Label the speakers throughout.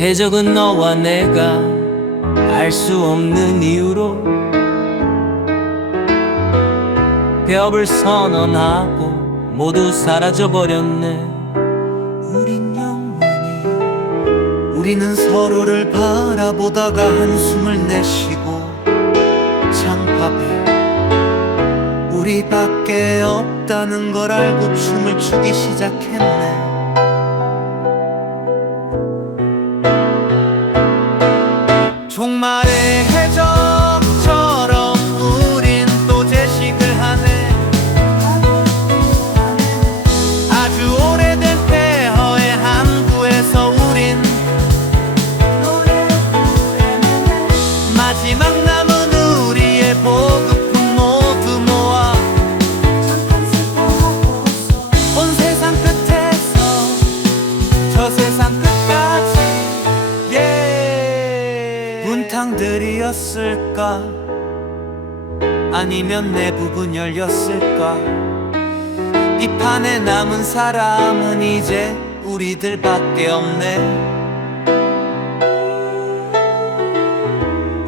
Speaker 1: 해적은 너와 내가 알 수 없는 이유로 벽을 선언하고 모두 사라져버렸네.
Speaker 2: 우린 영원히 우리는 서로를 바라보다가 한숨을 내쉬고 창밖에 우리밖에 없다는 걸 알고 춤을 추기 시작했네 종말 문탕들이었을까? 아니면 내 부분 열렸을까? 이 판에 남은 사람은 이제 우리들밖에 없네.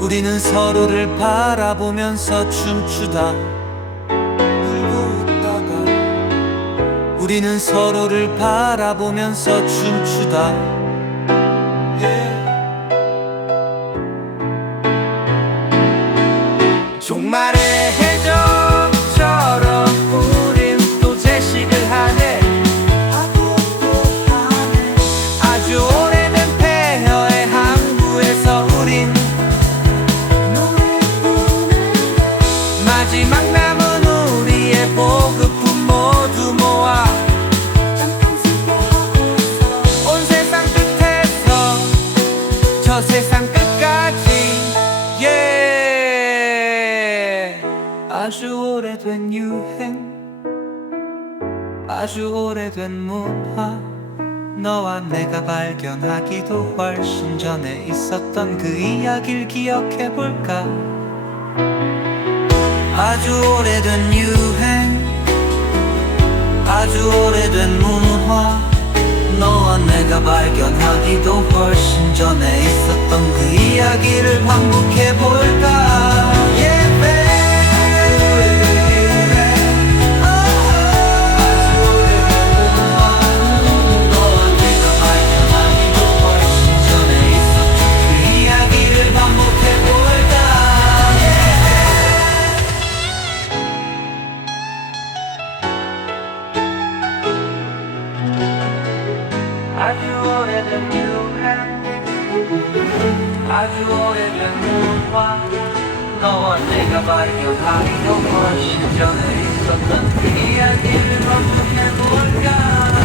Speaker 2: 우리는 서로를 바라보면서 춤추다 우리는 서로를 바라보면서 춤추다 종말의 해적처럼 우린 또 재식을 하네. 아주 오래된 폐허의 항구에서 우린 마지막 남은 우리의 보급품 모두 모아 온 세상 끝에서 저 세상 끝까지. 예 오래된 유행 아주 오래된 문화 너와 내가 발견하기도 훨씬 전에 있었던 그 이야기를 기억해볼까? 아주 오래된 유행 아주 오래된 문화 너와 내가 발견하기도 훨씬 전에 있었던 그 이야기를 반복해볼 아주 오래된 문화 너와 내가 발견하기도 훨씬 전에 있었던 그 이야기를 어떻게 볼까?